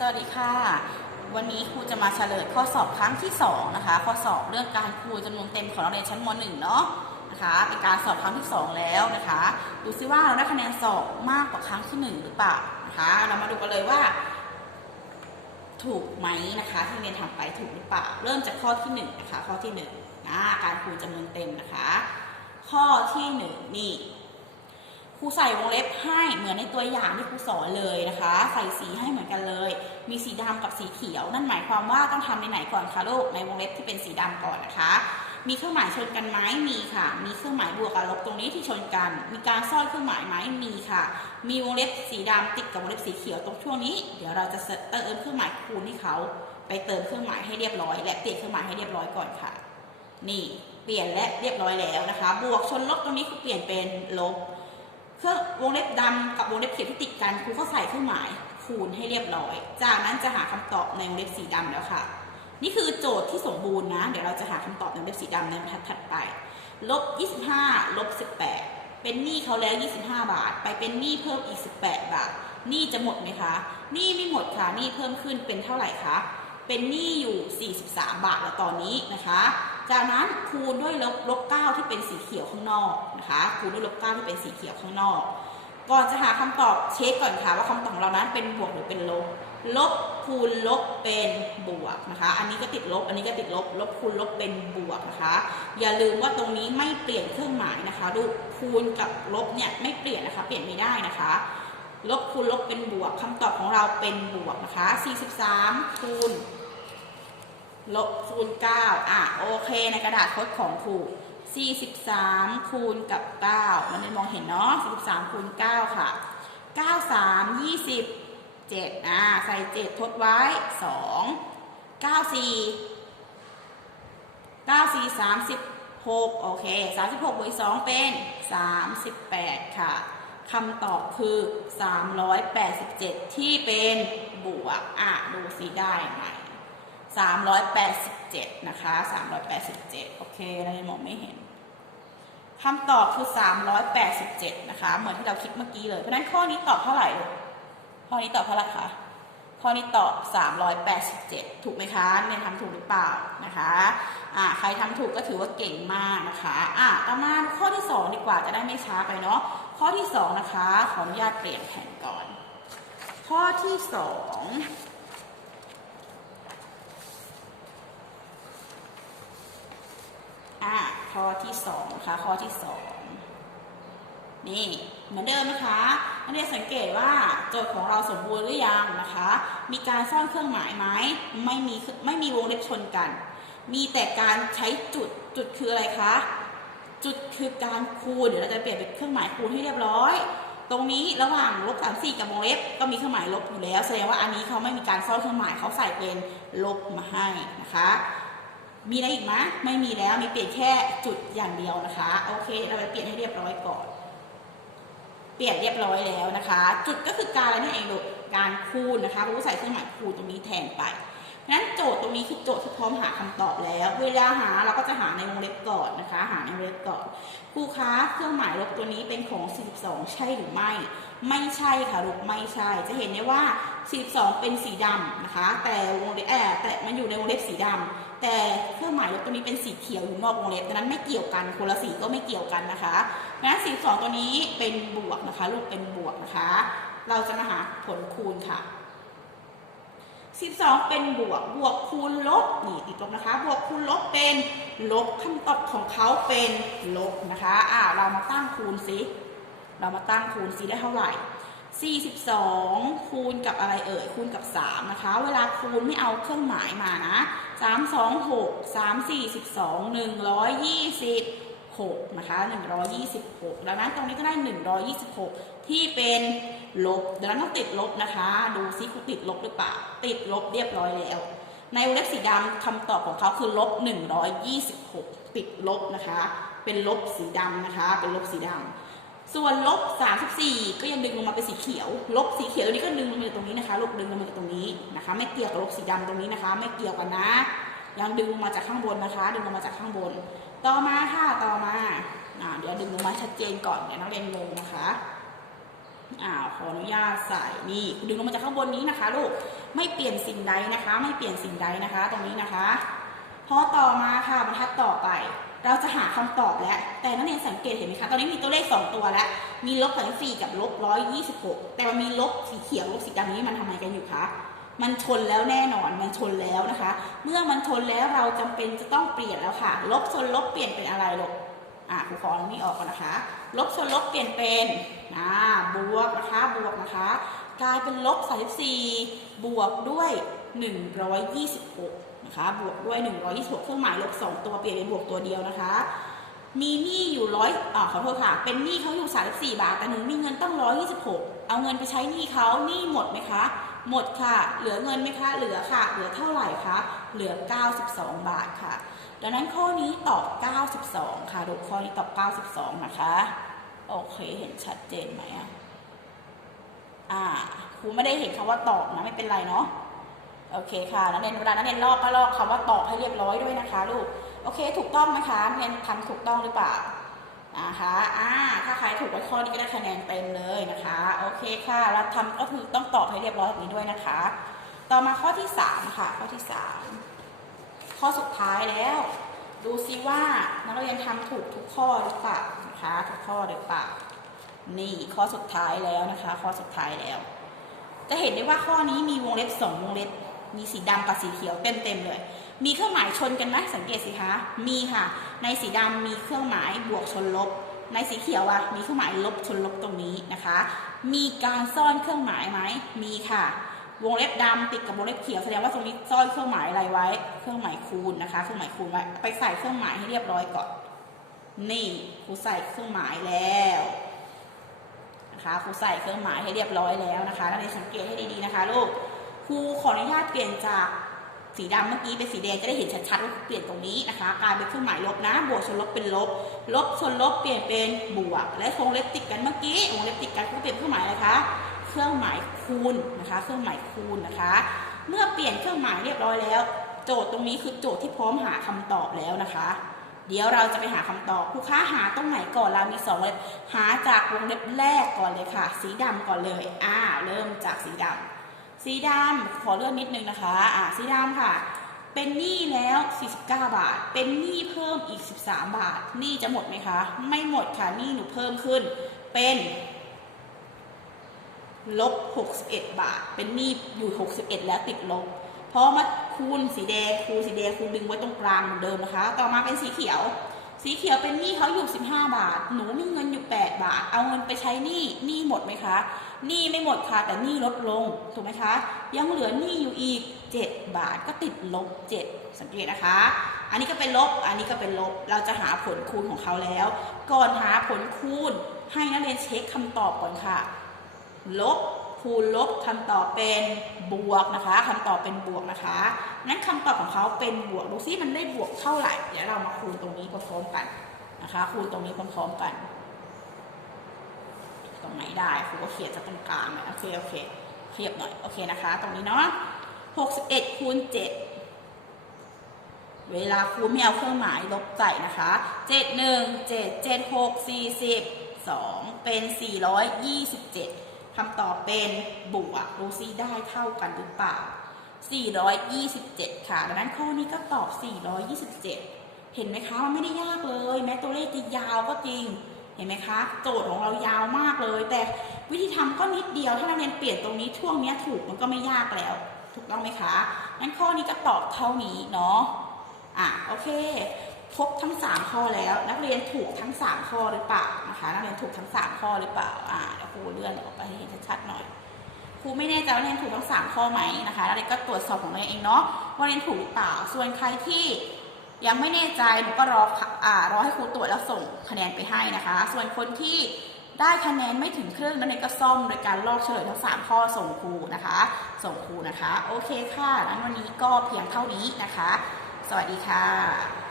สวัสดีค่ะ วันนี้ครูจะมาเฉลยข้อสอบครั้งที่2นะคะ ข้อสอบเรื่องการคูณจำนวนเต็มของนักเรียนชั้นม .1 เนาะนะคะเป็นการสอบครั้งที่ 2 แล้วนะคะ ดูซิว่าเราได้คะแนนสอบมากกว่าครั้งที่ 1 หรือเปล่านะคะ เรามาดูกันเลยว่า ถูกไหมนะคะที่เรียนทำไปถูกหรือเปล่า เริ่มจากข้อที่1นะคะข้อที่1นะการคูณจำนวนเต็มนะคะ ข้อที่หนึ่งนี่ ครูใส่วงเล็บให้เหมือนในตัวอย่างที่ครูสอนเลยนะคะ ใส่สีให้เหมือนกันเลย มีสีดำกับสีเขียว นั่นหมายความว่าต้องทำในไหนก่อนคะลูกในวงเล็บที่เป็นสีดำก่อนนะคะ มีเครื่องหมายชนกันไหมมีค่ะ มีเครื่องหมายบวกกับลบตรงนี้ที่ชนกัน มีการซ่อนเครื่องหมายไหมมีค่ะ มีวงเล็บสีดำติดกับวงเล็บสีเขียวตรงช่วงนี้ เดี๋ยวเราจะเติมเครื่องหมายคูณให้เขา ไปเติมเครื่องหมายให้เรียบร้อย และเปลี่ยนเครื่องหมายให้เรียบร้อยก่อนค่ะ นี่เปลี่ยนและเรียบร้อยแล้วนะคะ บวกชนลบตรงนี้คือเปลี่ยนเป็นลบ เครื่องวงเล็บดำกับวงเล็บเขียวที่ติดกันครูก็ใส่เครื่องหมายคูณให้เรียบร้อย จากนั้นจะหาคำตอบในวงเล็บสีดำแล้วค่ะ นี่คือโจทย์ที่สมบูรณ์นะ เดี๋ยวเราจะหาคำตอบในวงเล็บสีดำในบรรทัดถัดไป ลบ 25 ลบ 18 เป็นหนี้เขาแล้ว 25 บาท ไปเป็นหนี้เพิ่มอีก 18 บาท หนี้จะหมดไหมคะ หนี้ไม่หมดค่ะ หนี้เพิ่มขึ้นเป็นเท่าไหร่คะ เป็นหนี้อยู่ 43 บาทแล้วตอนนี้นะคะ จากนั้นคูณด้วยลบลบ9ที่เป็นสีเขียวข้างนอกนะคะ คูณด้วยลบ9ที่เป็นสีเขียวข้างนอก ก่อนจะหาคำตอบเช็คก่อนค่ะว่าคำตอบของเรานั้นเป็นบวกหรือเป็นลบ ลบคูณลบเป็นบวกนะคะ อันนี้ก็ติดลบ อันนี้ก็ติดลบ ลบคูณลบเป็นบวกนะคะ อย่าลืมว่าตรงนี้ไม่เปลี่ยนเครื่องหมายนะคะลูกคูณกับลบเนี่ยไม่เปลี่ยนนะคะ เปลี่ยนไม่ได้นะคะลบคูณลบเป็นบวกคำตอบของเราเป็นบวกนะคะ 43 คูณ ลบคูณ 9 อะ โอเค ในกระดาษทดของครู 43 คูณกับ 9 มันไม่มองเห็นเนาะ 43 คูณ 9 ค่ะ 9 3 20 7 อะ ใส่ 7 ทดไว้ 2 9 4 9 4 36 โอเค 36บวก2เป็น 38 ค่ะคำตอบคือ 387 ที่เป็นบวก อะ ดูสิได้ไหม 387 นะคะ 387 โอเคเรายังมองไม่เห็นคำตอบคือ 387 นะคะ เหมือนที่เราคิดเมื่อกี้เลย เพราะนั้นข้อนี้ตอบเท่าไหร่ลูกข้อนี้ตอบเท่าไหร่คะ ข้อนี้ตอบ 387 ถูกไหมคะเนี่ยทำถูกหรือเปล่านะคะอ่าใครทำถูกก็ถือว่าเก่งมากนะคะอะต่อมาข้อที่ 2 ดีกว่าจะได้ไม่ช้าไปเนาะ ข้อที่ 2 นะคะ ขออนุญาตเปลี่ยนแผ่นก่อน ข้อที่ 2 อะข้อที่สองนะคะข้อที่สองนี่เหมือนเดิมนะคะนักเรียนสังเกตว่าโจทย์ของเราสมบูรณ์หรือยังนะคะ มีการซ่อนเครื่องหมายไหมไม่มีไม่มีวงเล็บชนกัน มีแต่การใช้จุดจุดคืออะไรคะ จุดคือการคูณเดี๋ยวเราจะเปลี่ยนเป็นเครื่องหมายคูณให้เรียบร้อย ตรงนี้ระหว่างลบสามสี่กับวงเล็บก็มีเครื่องหมายลบอยู่แล้วแสดงว่าอันนี้เขาไม่มีการซ่อนเครื่องหมายเขาใส่เป็นลบมาให้นะคะ มีอะไรอีกไหมไม่มีแล้วมีเปลี่ยนแค่จุดอย่างเดียวนะคะ โอเค เราไปเปลี่ยนให้เรียบร้อยก่อน เปลี่ยนเรียบร้อยแล้วนะคะ จุดก็คือการอะไรนั่นเองลูกการคูณนะคะครูใส่เครื่องหมายคูณตรงนี้แทนไปเพราะฉะนั้นโจทย์ตรงนี้คือโจทย์ที่พร้อมหาคำตอบแล้ว เวลาหาเราก็จะหาในวงเล็บก่อนนะคะ หาในวงเล็บก่อนครูคะเครื่องหมายลบตัวนี้เป็นของ 42 ใช่หรือไม่ ไม่ใช่ค่ะลูกไม่ใช่ จะเห็นได้ว่า 42 เป็นสีดำนะคะ แต่วงเล็บแอบแต่มันอยู่ในวงเล็บสีดำ แต่เครื่องหมายลบตัวนี้เป็นสีเขียวอยู่นอกวงเล็บดังนั้นไม่เกี่ยวกันคนละสีก็ไม่เกี่ยวกันนะคะดังนั้นสีสองตัวนี้เป็นบวกนะคะ ลูกเป็นบวกนะคะ เราจะมาหาผลคูณค่ะ12 เป็นบวก บวกคูณลบ นี่ติดลบนะคะ บวกคูณลบเป็นลบคำตอบของเขาเป็นลบนะคะ อ่า เรามาตั้งคูณสิ เรามาตั้งคูณสิได้เท่าไหร่ 42 คูณกับอะไรเอ่ย คูณกับ 3 นะคะ เวลาคูณไม่เอาเครื่องหมายมานะ 3 2 6 3 4 12 126 นะคะ 126 ดังนั้นตรงนี้ก็ได้ 126 ที่เป็นลบดังนั้นต้องติดลบนะคะ ดูซิคุณติดลบหรือเปล่า ติดลบเรียบร้อยแล้ว ในวงเล็บสีดำคำตอบของเขาคือลบ 126 ติดลบนะคะ เป็นลบสีดำนะคะ เป็นลบสีดำ ส่วนลบ34 ก็ยังดึงลงมาเป็นสีเขียว ลบสีเขียวตัวนี้ก็ดึงลงมาจากตรงนี้นะคะ ลบดึงลงมาจากตรงนี้นะคะ ไม่เกี่ยวกับลบสีดำตรงนี้นะคะ ไม่เกี่ยวกันนะ ยังดึงลงมาจากข้างบนนะคะ ดึงลงมาจากข้างบน ต่อมาค่ะ ต่อมาอ่าเดี๋ยวดึงลงมาชัดเจนก่อนเดี๋ยวนักเรียนงงนะคะอ่าขออนุญาตใส่นี่ดึงลงมาจากข้างบนนี้นะคะลูก ไม่เปลี่ยนสิ่งใดนะคะ ไม่เปลี่ยนสิ่งใดนะคะ ตรงนี้นะคะ พอต่อมาค่ะบรรทัดต่อไป เราจะหาคำตอบแล้ว แต่นักเรียนสังเกตเห็นไหมคะ ตอนนี้มีตัวเลข 2 ตัวแล้ว มีลบสามสี่กับลบร้อยยี่สิบหกแต่มันมีลบสีเขียวลบสีดำนี้มันทำไมกันอยู่คะ มันชนแล้วแน่นอน มันชนแล้วนะคะ เมื่อมันชนแล้วเราจำเป็นจะต้องเปลี่ยนแล้วค่ะ ลบชนลบเปลี่ยนเป็นอะไรลูกอะครูขอเอานี้ออกก่อนนะคะ ลบชนลบเปลี่ยนเป็นอ่าบวกนะคะ บวกนะคะ กลายเป็นลบ34บวกด้วย126นะคะ บวกด้วย 126 เครื่องหมายลบ 2 ตัวเปลี่ยนเป็นบวกตัวเดียวนะคะ มีหนี้อยู่ร้อยอ่าขอโทษค่ะ เป็นหนี้เขาอยู่ 34 บาท แต่หนูมีเงินตั้ง 126 เอาเงินไปใช้หนี้เขาหนี้หมดไหมคะ หมดค่ะ เหลือเงินไหมคะ เหลือค่ะ เหลือเท่าไหร่คะ เหลือ 92 บาทค่ะ ดังนั้นข้อนี้ตอบ 92 ค่ะดูข้อนี้ตอบ 92 นะคะ โอเค เห็นชัดเจนไหมอะอ่าครูไม่ได้เห็นคำว่าตอบนะไม่เป็นไรเนาะ โอเคค่ะนักเรียนเวลานักเรียนลอกก็ลอกคำว่าตอบให้เรียบร้อยด้วยนะคะลูก โอเค ถูกต้องไหมคะนักเรียนทำถูกต้องหรือเปล่านะคะอ่าถ้าใครถูกไว้ข้อนี้ก็ได้คะแนนเต็มเลยนะคะ โอเคค่ะแล้วทำก็คือต้องตอบให้เรียบร้อยแบบนี้ด้วยนะคะ ต่อมาข้อที่สามค่ะ ข้อที่สามข้อสุดท้ายแล้ว ดูซิว่านักเรียนทำถูกทุกข้อหรือเปล่านะคะทุกข้อหรือเปล่า นี่ข้อสุดท้ายแล้วนะคะ ข้อสุดท้ายแล้ว จะเห็นได้ว่าข้อนี้มีวงเล็บสองวงเล็บ มีสีดำกับสีเขียวเต็มๆเลย มีเครื่องหมายชนกันไหมสังเกตสิคะ มีค่ะ ในสีดำมีเครื่องหมายบวกชนลบ ในสีเขียวอะมีเครื่องหมายลบชนลบตรงนี้นะคะ มีการซ่อนเครื่องหมายไหม มีค่ะ วงเล็บดำติดกับวงเล็บเขียวแสดงว่าตรงนี้ซ่อนเครื่องหมายอะไรไว้ เครื่องหมายคูณนะคะ เครื่องหมายคูณไว้ ไปใส่เครื่องหมายให้เรียบร้อยก่อน นี่ครูใส่เครื่องหมายแล้วนะคะครูใส่เครื่องหมายให้เรียบร้อยแล้วนะคะนักเรียนสังเกตให้ดีๆนะคะลูก ครูขออนุญาตเปลี่ยนจากสีดำเมื่อกี้เป็นสีแดงจะได้เห็นชัดๆว่าเปลี่ยนตรงนี้นะคะกลายเป็นเครื่องหมายลบนะ บวกชนลบเป็นลบ ลบชนลบเปลี่ยนเป็นบวก และวงเล็บติดกันเมื่อกี้วงเล็บติดกันก็เปลี่ยนเครื่องหมายอะไรคะเครื่องหมายคูณนะคะ เครื่องหมายคูณนะคะ เมื่อเปลี่ยนเครื่องหมายเรียบร้อยแล้ว โจทย์ตรงนี้คือโจทย์ที่พร้อมหาคำตอบแล้วนะคะ เดี๋ยวเราจะไปหาคำตอบลูกค้าหาตรงไหนก่อนเรามีสองเล็บหาจากวงเล็บแรกก่อนเลยค่ะ สีดำก่อนเลย อ่า เริ่มจากสีดำ สีดำขอเลื่อนนิดนึงนะคะอ่าสีดำค่ะ เป็นหนี้แล้ว 49 บาท เป็นหนี้เพิ่มอีก 13 บาทหนี้จะหมดไหมคะ ไม่หมดค่ะหนี้หนูเพิ่มขึ้น เป็นลบ 61 บาท เป็นหนี้อยู่ 61 แล้วติดลบพอมาคูณสีแดงคูณสีแดงคูณดึงไว้ตรงกลางเหมือนเดิมนะคะ ต่อมาเป็นสีเขียว สีเขียวเป็นหนี้เขาอยู่ 15 บาท หนูมีเงินอยู่ 8 บาท เอาเงินไปใช้หนี้หนี้หมดไหมคะหนี้ไม่หมดค่ะ แต่หนี้ลดลงถูกไหมคะ ยังเหลือหนี้อยู่อีก 7 บาทก็ติดลบ 7 สังเกตนะคะ อันนี้ก็เป็นลบ อันนี้ก็เป็นลบ เราจะหาผลคูณของเขาแล้ว ก่อนหาผลคูณให้นักเรียนเช็คคำตอบก่อนค่ะ ลบ คูณลบคำตอบเป็นบวกนะคะคำตอบเป็นบวกนะคะนั้นคำตอบของเขาเป็นบวกดูซิมันได้บวกเท่าไหร่เดี๋ยวเรามาคูณตรงนี้พร้อมๆกันนะคะ คูณตรงนี้พร้อมๆกัน ตรงไหนได้ครูก็เขียนจะตรงกลางเลยโอเคโอเคเทียบหน่อยโอเคนะคะ ตรงนี้เนาะ61คูณ7เวลาคูณไม่เอาเครื่องหมายลบใส่นะคะ7 1 7 7 6 40 2เป็น427 คำตอบเป็นบวกดูซิได้เท่ากันหรือเปล่า 427 ค่ะ ดังนั้นข้อนี้ก็ตอบ 427 เห็นไหมคะมันไม่ได้ยากเลย แม้ตัวเลขจะยาวก็จริง เห็นไหมคะ โจทย์ของเรายาวมากเลย แต่วิธีทำก็นิดเดียว ถ้านักเรียนเปลี่ยนตรงนี้ช่วงนี้ถูกมันก็ไม่ยากแล้ว ถูกต้องไหมคะ งั้นข้อนี้ก็ตอบเท่านี้เนาะ อะโอเค ครบทั้ง 3 ข้อแล้ว นักเรียนถูกทั้ง 3 ข้อหรือเปล่านะคะนักเรียนถูกทั้ง 3 ข้อหรือเปล่าอ่าเดี๋ยวครูเลื่อนออกไปให้เห็นชัดๆหน่อยครูไม่แน่ใจว่านักเรียนถูกทั้ง 3 ข้อไหมนะคะนักเรียนก็ตรวจสอบของตัวเองเนาะว่าเรียนถูกหรือเปล่า ส่วนใครที่ยังไม่แน่ใจหนูก็รออ่ารอให้ครูตรวจแล้วส่งคะแนนไปให้นะคะ ส่วนคนที่ได้คะแนนไม่ถึงครึ่งนักเรียนก็ซ่อมโดยการลอกเฉลยทั้ง 3 ข้อส่งครูนะคะ ส่งครูนะคะ โอเคค่ะนั้นวันนี้ก็เพียงเท่านี้นะคะ สวัสดีค่ะ